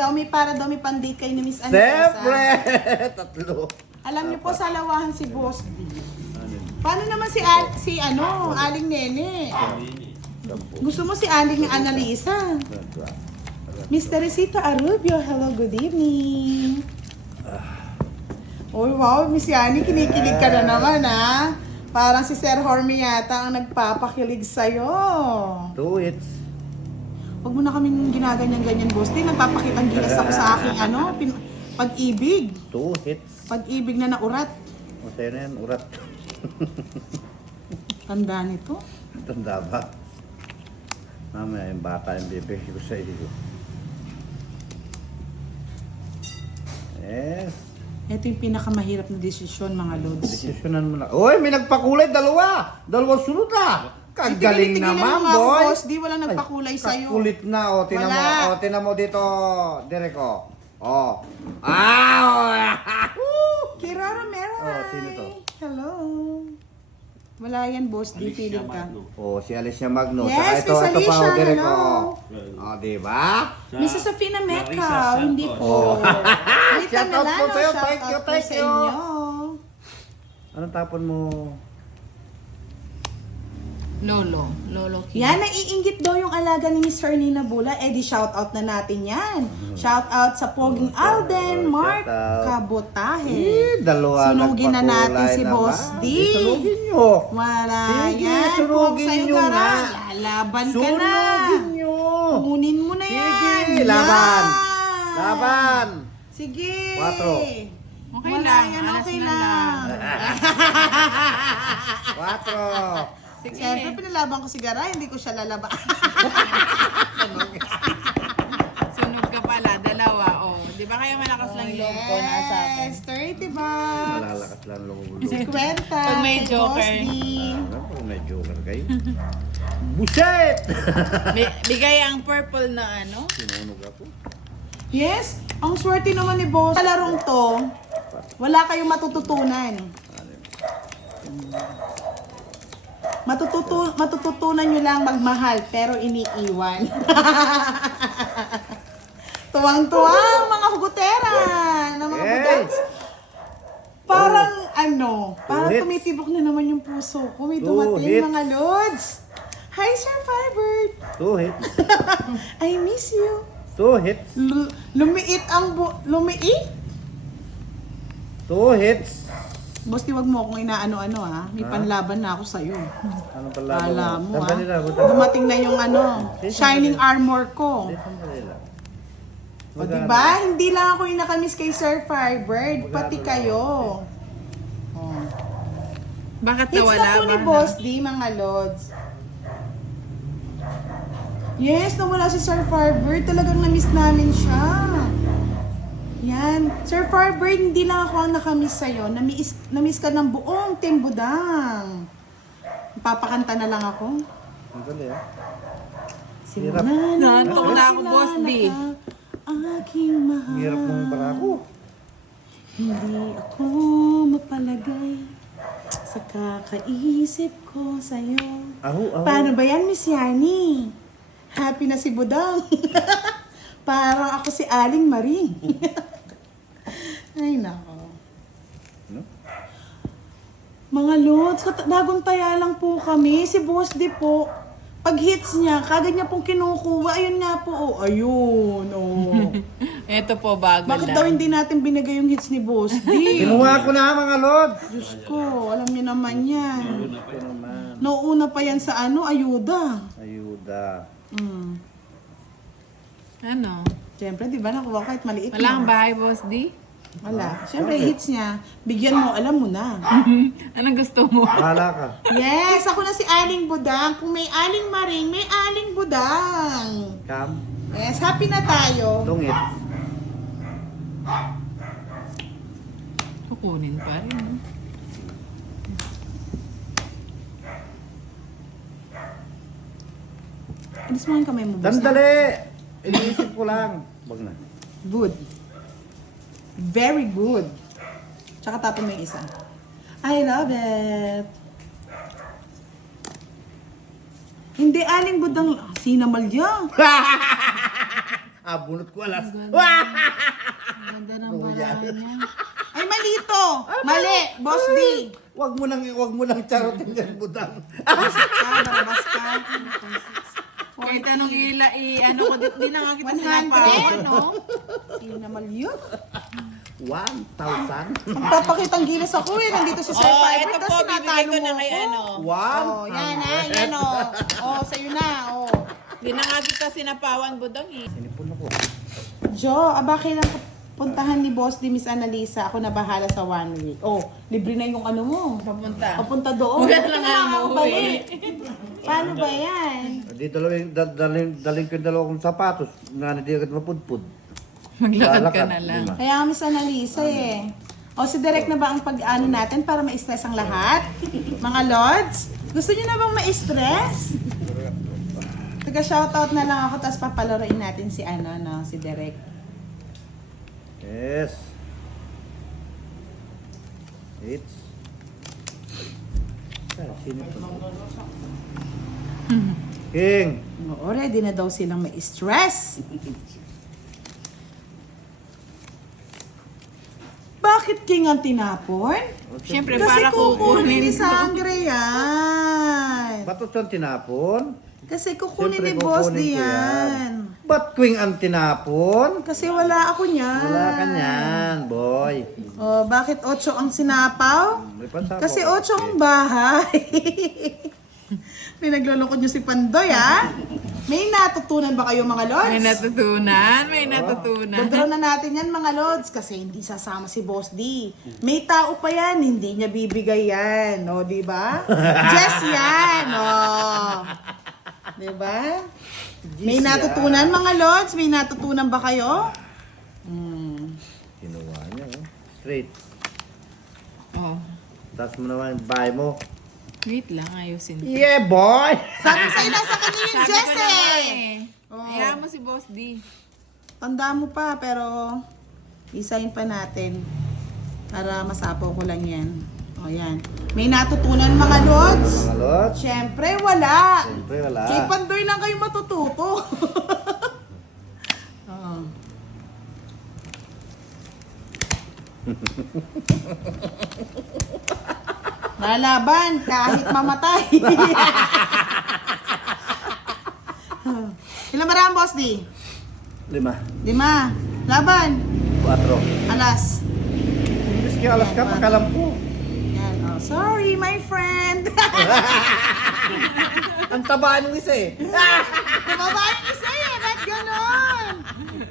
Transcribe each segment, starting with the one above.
daw, para daw may pandate kayo ni Miss Anissa. Siyempre! Tatlo. Alam niyo po, sa lawahan si Boss D. Paano naman si Aling Nene? Gusto mo si Aling Annalisa? Miss Teresita Arubio, hello, good evening. Oh, wow, Miss Yani, kinikilig ka na naman, ha? Parang si Sir Hormy yata ang nagpapakilig sa'yo. 2 hits. Huwag mo na kaming ginaganyan-ganyan, Boss D. Nagpapakitang gilas ako sa aking pag-ibig. 2 hits. Pag-ibig na naurat. O sa'yo na yan, urat. Tanda nito. Tanda ba? Mamaya yung bata yung bibigay ko sa iyo. Yes. Ito yung pinakamahirap na desisyon, mga lods. Desisyonan mo na. Uy, may nagpakulay, dalawa. Dalawang sunod ah. Kagaling Tigilan naman, mo nga ako, boy. Boss D, walang nagpakulay sa'yo. Kakulit na, o. Tinan mo, Wala. o. Tinan mo dito, Derek, o. O. Ah! Kirara Meray. Oh, sino to? Hello. Wala yan, Boss D, feeling ka. O, si Alicia Magno. Yes, Saka Miss ito pa, Alicia, o, Derek, hello. o. O, diba? Mrs. Sofina Mecca, Marisa hindi Santos. po. Oh. Rita Shout out po Milano, sa'yo. shout Thank you, out po thank sa you. inyo. Anong tapon mo? Lolo King. Yan, naiinggit daw yung alaga ni Miss Herlina Bula. Eh di shout out na natin yan. Shout out sa Poging Alden, Mark shout out. Kabotahe. Dalawa Sunugin na natin nagpakulay si naman. Boss D. Sunugin nyo. Wala Sige, yan. sunugin Kung sa'yo nyo gara, nga. lalaban ka na. Sunugin nyo. Kunin mo na yan. Sige, laban. Yan. Laban. Sige. 4. Okay Wala lang, yan, alas okay na lang. 4. Siyempre, pinalaban ko si Gara, hindi ko siya lalaban. Sunod ka pala, dalawa. Oh, di ba kaya malakas lang loob ko nasa akin? Yes, 30 bucks. Malalakas lang lumulo. 50. Pag may kay joker. Boss D. Pag may joker kayo. Buset! Bigay ang purple na ano? Sinunog ako. Yes, ang swerte naman ni Boss. Sa larong to, wala kayong matututunan. Matututunan nyo lang magmahal, pero iniiwan. Tuwang-tuwa ang mga hugutera na mga Hey! budats. Parang parang Hits. tumitibok na naman yung puso ko. May Two dumating hits. mga lods. Hi, Sir Firebird. 2 hits. I miss you. 2 hits. Lumiit ang lumiit? 2 hits. Boss, di wag mo akong inaano-ano ha. May panlaban na ako sa'yo. Ano pala? Kala mo ha. Sandali lang. Dumating na yung shining armor ko. Sandali lang. O diba? Hindi lang ako yung nakamiss kay Sir Firebird. Pati kayo. Oh. Bakit Hits nawala na po ba? ni Boss D, mga lods. Yes, nawala si Sir Firebird. Talagang namiss namin siya. Yan. Sir Firebird, hindi lang ako ang nakamiss sa'yo. Namiss ka ng buong Team Budang. Papakanta na lang ako. Sandali ah. Simula Naantok na ako, Boss D. Aking mahal. Hirap mong barako. Hindi ako mapalagay sa kakaisip ko sa'yo. Aho. Paano ba yan, Miss Yani? Happy na si Budang. Parang ako si Aling Marie. Ay, nako. Ano? Mga lods, bagong taya lang po kami. Si Boss D po, pag hits niya, kagad niya pong kinukuha. Ayun nga po, oh. Ayun, oh. Ito po, bago Bakit lang. daw hindi natin binigay yung hits ni Boss D? Kinuha ko na mga lord. Diyos ko, alam niyo naman yan. Ito naman. Nauuna pa yan sa ayuda. Ayuda. Mm. Ano? Siyempre, di ba nakuha kahit maliit Wala kang na. bahay, Boss D? Wala. Siyempre, hits niya. Bigyan mo, alam mo na. Anong gusto mo? Bahala ka. Yes, ako na si Aling Budang. Kung may Aling Maring, may Aling Budang. Cam. Yes, happy na tayo. Tungit. Kukunin pa rin. Alis mo yung kamay mo, boss. Sandali! Iniisip ko lang. Wag na. Good. Very good. Tsaka tapon mo yung isa. I love it. Hindi Aling Budang. Sinamalya. Abunot ko alas. Ang ganda ng Oh, barahan yan. niya. Ay, mali to. Mali, Boss D. Wag mo nang charotin yan, budang. Barabas ka. Kahit anong ano ko, di na nga kita 100? sinapawan, no? Hindi naman yun. 1,000. Ang papakitang gilas ako eh. Nandito si Sir Oh, Piper. ito Tapos po, bibigay tinatalo ko mo na kay ako. ano. Oh, yan ha, yan o. Oh, sa'yo na, oh. Di na nga kita sinapawan, budang eh. Sinipon ako. Jo, bakit lang puntahan ni Boss di Miss Annalisa? Ako na bahala sa 1 week. Oh, libre na yung ano mo. Papunta. Papunta doon. Wala na nga mo Nakakabalik. Paano ba yan? Di daling ko yung dalawang sapatos na hindi agad mapudpud. Maglakad ka Lalakad, na lang. lima. Kaya nga Miss Annalisa eh. O si Direk na ba ang pag-ano natin para ma-stress ang lahat? Mga Lods, gusto niyo na bang ma-stress? Taga-shoutout na lang ako tapos papalaroin natin si si Direk. Yes. It's... Sinipon. King. Oo, ready na daw silang ma-stress. Bakit King ang tinapon? Siyempre, Kasi para kukunin ni kukunin. Sangre yan. Ba't saan tinapon? Kasi kukunin Siyempre, ni Boss kukunin di ko yan. Ba't Queen ang tinapon? Kasi wala ako niyan. Wala ka niyan, boy. Oh, bakit 8 ang sinapaw? May pansapo. Kasi 8 ang bahay. May naglulungkot niyo si Pandoy, ha? May natutunan ba kayo, mga Lods? May natutunan, may natutunan. Dodraw na natin yan, mga Lods, kasi hindi sasama si Boss D. May tao pa yan, hindi niya bibigay yan. O, di ba? Jess yan, o. Di ba? May natutunan, mga Lods? May natutunan ba kayo? Ginawa niya, oh. Straight. Oh, Tapos mo naman yung bahay mo. wait lang, ayusin ko. Yeah, boy! Sabi sa'yo, nasa kanya yung Sabi Jess, ko na nga eh. eh. Oh. Hayaan mo si Boss D. Tanda mo pa, pero isahin pa natin para masapaw ko lang yan. O, yan. May natutunan, mga Lods? Mga lot. Siyempre, wala. Siyempre, wala. Kay Pandoy lang kayo matututo. Oo. Lalaban kahit mamatay. Ilan marami, Boss D? 5. 5. Laban. 4. Alas. Miski alas ka, pakalampo. Yan. Oh, sorry, my friend. Ang taba ng isa eh. Bumaba yung isa eh. Ba't ganon?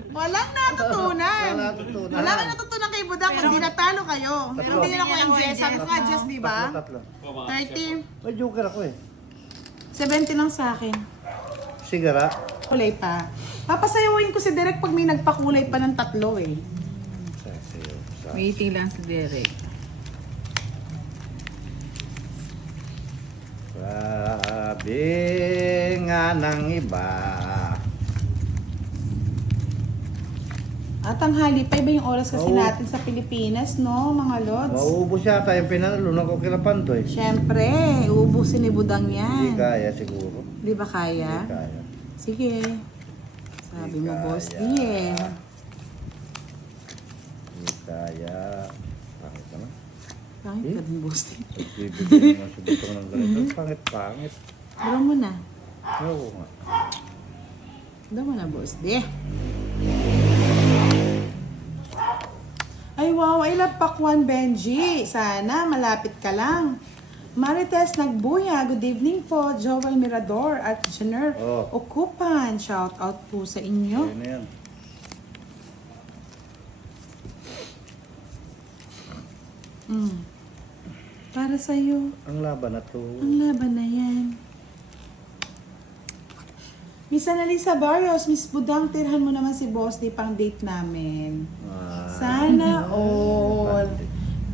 Walang natutunan. Walang natutunan. Wala kang natutunan kay Budang. Hindi natalo kayo. Tatlo. Hindi na ko yung Jess. Sabi ko nga Jess, di ba? Tatlo. 30. May joker ako eh. 70 lang sa akin. Sigara. Kulay pa. Papasayawin ko si Derek pag may nagpakulay pa ng 3 eh. Sasayaw. Waiting lang si Derek. Sabi nga ng iba. At tanghali pa iba yung oras kasi Oo. natin sa Pilipinas, no, mga Lods? Mauubos yata yung pinanalo ng kokirapanto eh. Siyempre, uubusin ni Budang Hindi yan. kaya siguro. Di ba kaya? Hindi kaya. Sige. Sabi mo, Hindi Boss kaya. D eh. Hindi kaya. Pangit naman. Bakit ka din, Boss D? Pagbibigyan mo sa butong ng ganito. Pangit. Dalaw mo na. Oo nga. Dalaw mo na, Boss D. Ay, wow. I love Pakwan, Benji. Sana malapit ka lang. Marites Nagbuya, good evening po. Joel Mirador at Jenner Oh. Okupan. Shout out po sa inyo. Ayun na yan. Para sa'yo. Ang laban na to. Ang laban na yan. Miss Annalisa Barrios, Miss Budang, tirhan mo naman si Boss di pang date namin. Sana all.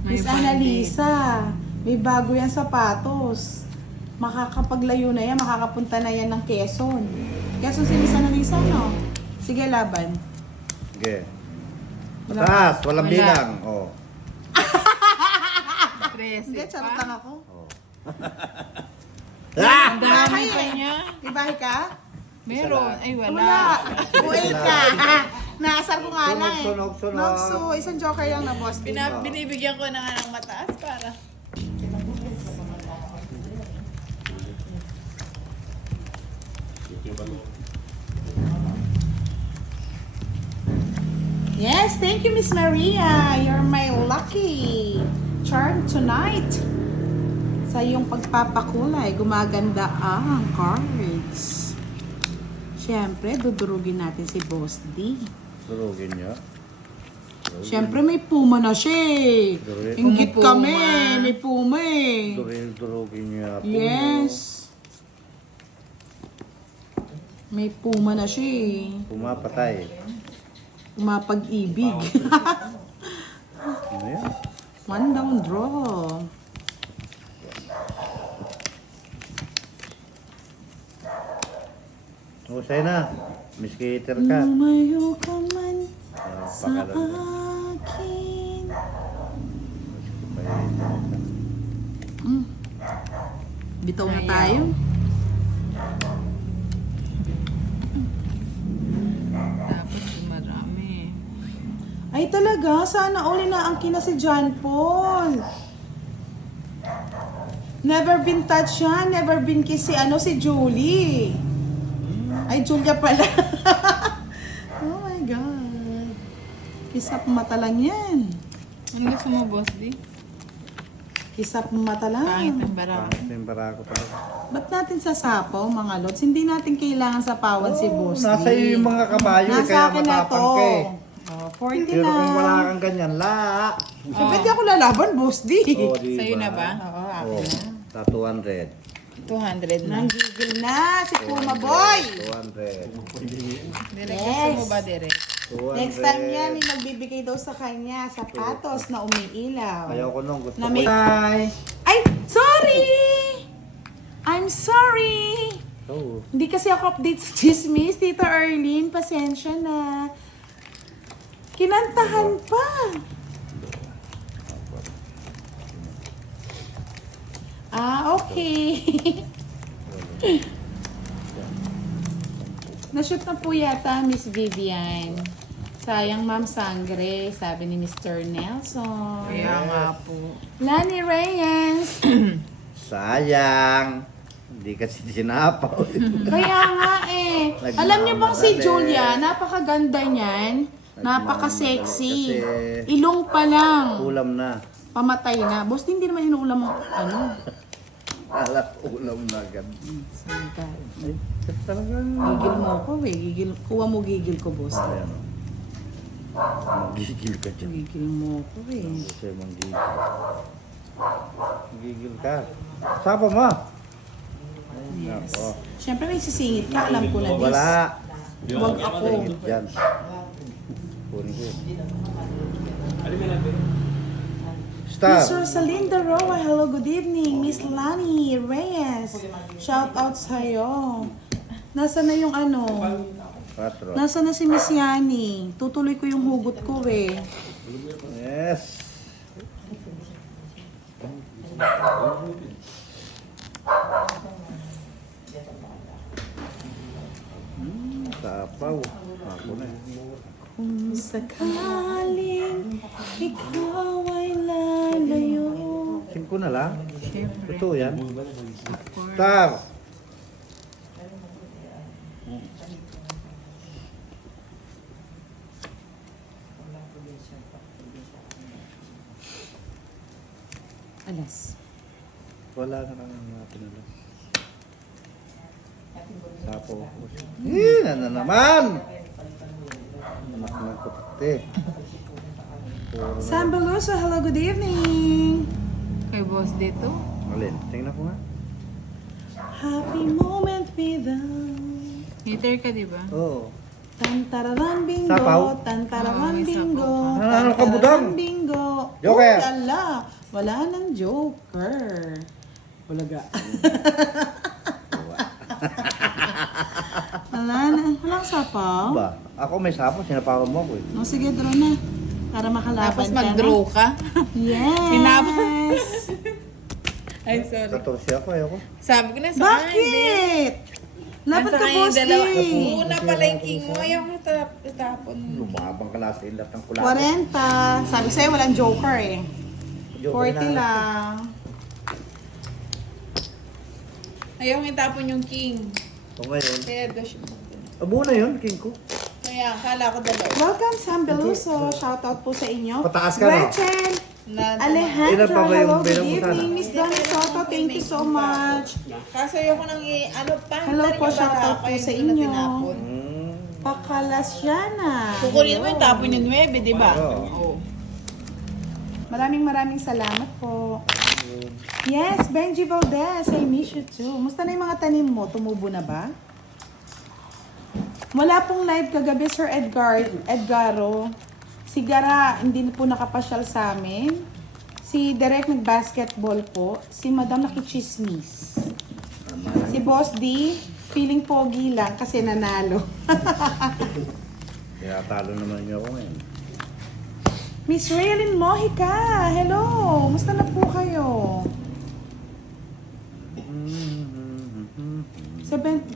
May Miss pang Annalisa, may bago yan sapatos. Makakapaglayo na yan, makakapunta na yan ng Quezon. Quezon si Miss Annalisa, no? Sige, laban. Sige. Mataas. Walang Wala. bilang. Oh. 13 Hindi, charot lang ako. Oh. Ang dami pa niya. Ibahe ka? Meron. Ay, wala. Wala. Buhay ka. Naasar ko nga lang eh. Sunog. Nokso, isang joker lang na boss. Binibigyan ko na nga ng mataas para. Yes, thank you, Miss Maria. You're my lucky charm tonight. Sa iyong pagpapakulay, gumaganda ang cards. Siyempre, dudurugin natin si Boss D. Durugin niya. Siyempre, may puma na siya eh. Durugin. Inggit Puma. kami, may puma eh. Durugin niya. Yes. May puma na siya eh. Pumapatay. Umapag-ibig. Ano yan? One down draw. Husay na. Miskater ka. Lumayo ka man sa Napakaganda. akin. Miskater ka. Bitaw na Ayaw. tayo. Dapat marami. Ay talaga, sana uli na ang kina si John Paul. Never been touched yan, never been kiss si si Julie. Ay, Julia pala. Oh my God. Kisap mata lang yan. Ano gusto mo, Boss D? Kisap mata Pangit lang. ng barako. Pangit na yung barako talaga. Ba't natin sasapaw, mga lods? Hindi natin kailangan sapawan si Boss D. Nasa iyo yung mga kabayo, Nasa kaya akin na matapang to. ka eh. Oh, 40 Pero na. kung wala kang ganyan, Siyempre di ako lalaban, Boss D. Oh, di Sa'yo ba? na ba? Oo, akin Oh, na. sa 200. 200 na. Nanggigil na si Puma Boy. 200. Direct Yes. gusto mo ba direct? 200. Next time yan, may magbibigay daw sa kanya sapatos na umiilaw. Ayaw ko nung gusto Na ko. may- Bye! Ay, sorry! I'm sorry! Oh, Hindi kasi ako update sa chismis, Tita Arlene. Pasensya na. Kinantahan pa. Ah, okay. Na-shoot na po yata, Miss Vivian. Sayang, Ma'am Sangre, sabi ni Mr. Nelson. Kaya nga po. Lani Reyes. sayang. Hindi kasi sinapaw. Kaya nga eh. Alam niyo bang si Julia, napakaganda niyan. Napaka-sexy. Kasi- Ilong pa lang. Ulam na. Pamatay na. Boss, hindi naman inuulam ang Alas ulam na agad. Sangka. Ay, talagang... Gigil mo ko eh. Kuha mo gigil ko, boss. Ayan o. Magigil ka dyan. Gigil mo ko eh. Kasi manggigil. Gigil ka. Sapa mo. Yes. Ako. Siyempre may sisingit ka. Alam ko na this. Wala. Huwag ako. Singit dyan. Kunin ko yun. Miss Star. Rosalinda Roa, hello, good evening. Miss Lani Reyes, shout out sa'yo. Nasa na yung 4. Nasa na si Miss Yani? Tutuloy ko yung hugot ko eh. Yes. Sapaw. Ako na. Kung sakaling ikaw ay lalayo. 5 na lang. Siyempre. Totoo yan. Of course. Star. Alas. Wala na lang ang mga pinalas. Sapaw ako. Na naman! Anak ng kutte. Sam Beluso, hello, good evening. Kay Boss D to? Alin, tingnan ko nga. Happy moment without. Hater ka, di ba? Oo. Tantararan bingo, Sapaw? tantararan May bingo, sapaw ka. Ano ka, budang? tantararan bingo. Joker. Uy, ala, wala nang joker. Bulaga. Walang sapaw. Ba? Ako may sapaw, sinapawan mo ako eh. O sige, draw na. Para makalaban Tapos ka mag-draw ka? Yes. Ay, sorry. 14 ako, ayoko. Sabi ko na sa akin. Bakit? Laban Nasa ka, kanya Boss D. dalawa. Una pala yung king mo. Ayaw ko itapon. Lumabang ka nasa ilat ng kulay. 40. Sabi sa'yo, walang joker eh. Joker 40 na. lang. Ayaw ko itapon yung king. O ngayon. Kaya dash mo. Abo na yun, king ko. Kaya akala ko dalawa. Welcome, Sam Beluso. Shoutout po sa inyo. Pataas ka, no? Gretchen Alejandra, Ilan pa ba yung hello, good bilang mo evening. sana? Miss Donna Soto, thank you so much. Kaso ayoko nang Hello po, shoutout po sa inyo. Pakalasyana. Kukunin mo yung tapon yung 9, di ba? Oo. Maraming salamat po. Yes, Benji Valdez, I miss you too. Musta na yung mga tanim mo? Tumubo na ba? Wala pong live kagabi, Sir Edgaro. Si Gara, hindi na po nakapasyal sa amin. Si Derek nag-basketball po. Si Madam nakichismis. Si Boss D, feeling pogi lang kasi nanalo. Tinatalo naman niyo ako ngayon. Miss Raylin Mojica, hello! Musta na po kayo?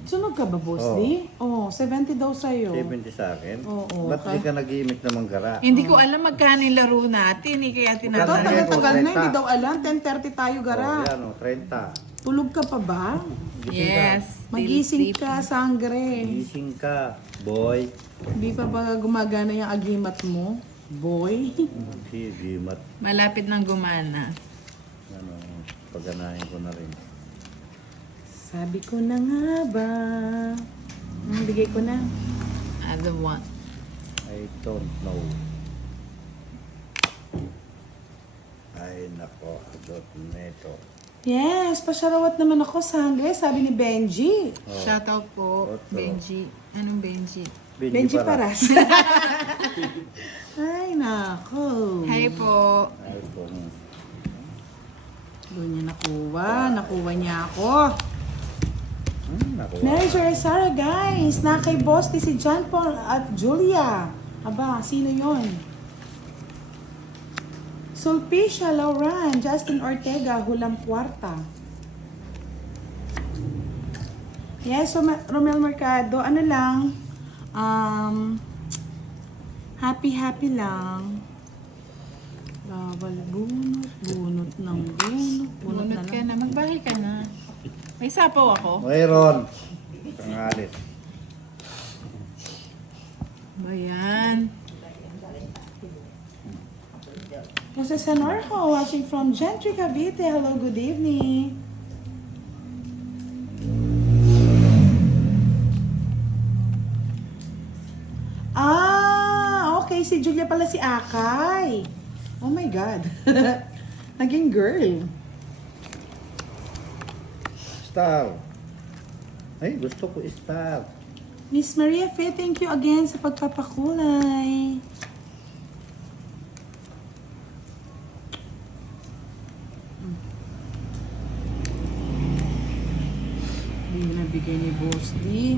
Sunog ka ba, Boss D? Oo, 70 daw sa'yo. 70 sa akin? Oo, Ba't di ka nag-iimik ng manggara? Hindi ko alam magkano yung laro natin. Kaya Ito, tinatanong. tagal-tagal na, hindi daw alam. 10:30 tayo, Gara. Oh, yan o, 30. Tulog ka pa ba? Yes. Magising still ka, sangre. Gising ka, boy. Hindi pa ba gumagana yung agimat mo? Boy. Si Gimat. Malapit nang gumana. Ano, paganahin ko na rin. Sabi ko na nga ba? Bigay ko na. Other one. I don't know. Ay, nako, neto. Yes, pasyarawat naman ako, sangre. Sabi ni Benji. Oh. Shoutout po, Oto. Benji. Anong Benji? Benji Paras. Ay, nako. Hi po. Ay, kung Doon niya nakuha. Nakuha niya ako. nako. Manager Sarah, guys. Na kay Boss si John Paul at Julia. Aba, sino yon? Sulpicia Lauran, Justin Ortega, Hulam Cuarta. Yes, so Romel Mercado, ano lang, happy lang. Bawal bunot ng bunot. Bunot na Bunot ka lang. na. Magbahay ka na. May sapaw ako. Mayroon. Kangalit. Bayan. Jose Sanorjo, watching from Gentry, Cavite. Hello, good evening. Okay. Si Julia pala si Akay. Oh my God. Naging girl. Star. Ay, gusto ko star. Miss Maria Faye, thank you again sa pagpapakulay. Hindi na bigay ni Boss D.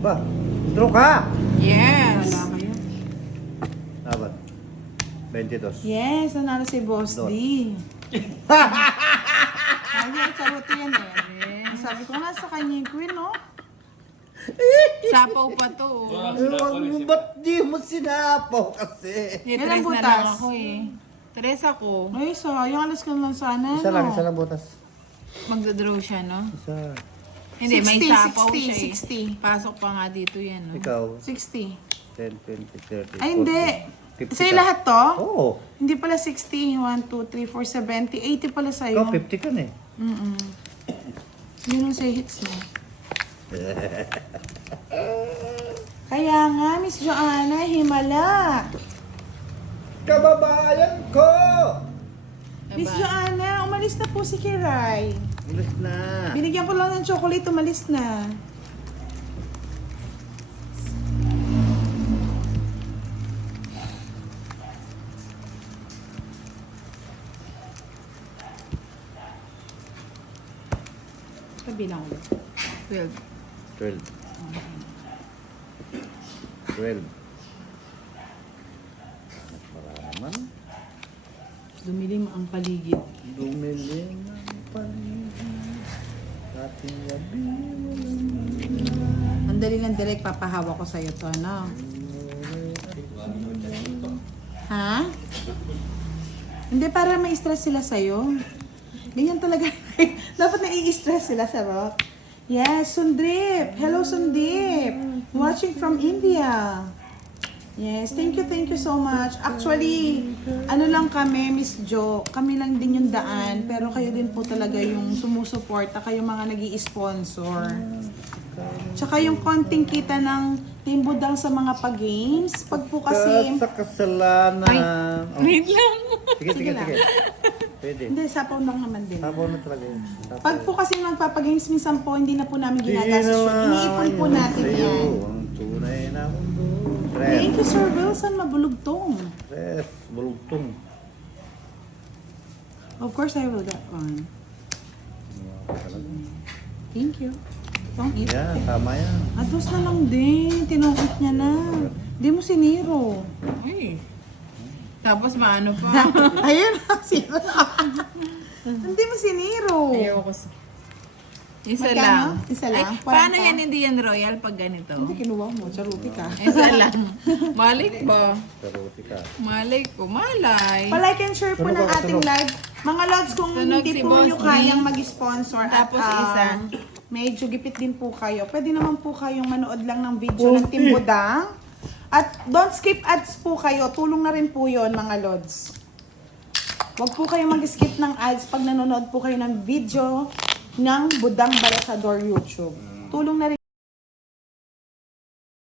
Ba, draw ka! Yes. Wala kayo. Dapat. 22. Yes, nanalo si Boss D. Dos. Ay, charot yan eh. Sabi ko nga sa kanya yung queen, no? Sapaw pa to. Ba't di mo sinapaw kasi? Tres Ilang na butas? lang ako eh. Tres ako. Ay, sayang. Alas ka lang sana, Isa lang, no? isa lang butas. Magdodraw siya, no? Isa. Hindi, may 60, sapaw 60, siya eh. 60. Pasok pa nga dito yan, no? Ikaw, 60. 10, 20, 30, Ay, hindi. 40, 50 Sa'yo ka. lahat to? Oo. Hindi pala 60. 1, 2, 3, 4, 70. 80 pala sa'yo. Ikaw, 50 ka na eh. Yun ang sa'yo hits mo. Kaya nga, Miss Joanna, himala. Kababayan ko! Miss Joanna, umalis na po si Kiray. Ulit na. Binigyan ko lang ng chocolate, umalis na. Kabilang ulit. 12. 12. 12. Para naman. Dumilim ang paligid. Dumiling ang paligid. Ating gabi. Ang dali ng direct, papahawa ko sa'yo to, ano? Ha? Hindi, para ma-stress sila sa'yo. Ganyan talaga. Dapat nai-stress sila sa rock. Yes, Sundip. Hello, Sundip. Watching from India. Yes, thank you so much. Actually, ano lang kami, Miss Jo, kami lang din yung daan, pero kayo din po talaga yung sumusuporta, kayo mga nag-i-sponsor. Tsaka yung konting kita ng Team Budang sa mga pag-games, pag po kasi... Sa kasalanan. Ay, Oh, wait lang. sige. lang. Pwede. Hindi, sapaw lang naman din. Sabaw na talaga yun. Sabaw. Pag po kasi magpapagames, minsan po, hindi na po namin Di ginagastos. naman Iniipon po yun natin sa'yo, yan. ang tunay na mundo. Thank you, Sir Wilson. Mabulugtong. Tres, bulutong. Of course, I will get one. Thank you. Don't eat. Yan, tama yan. Ados na lang din. Tinukit niya na. Di mo siniro. Uy. Tapos maano pa. Ayun, sino? Hindi mo siniro. Ayoko sa... Isa Magkano? lang. Isa lang? Ay, paano 40? yan hindi yan royal pag ganito? Hindi, kinuha mo. Charuti ka. Isa lang. Malik ba? Karuti ka. Malay ko. Malay. Pa-like and share po Sunod ng ako, ating sunod. live. Mga lods, kung Sunod hindi si po Boss nyo D. kayang mag-sponsor at Tapos isa. medyo gipit din po kayo, pwede naman po kayong manood lang ng video ng Team Budang. At don't skip ads po kayo. Tulong na rin po yon mga lods. Huwag po kayong mag-skip ng ads pag nanonood po kayo ng video ng Budang Balasador YouTube. Tulong na rin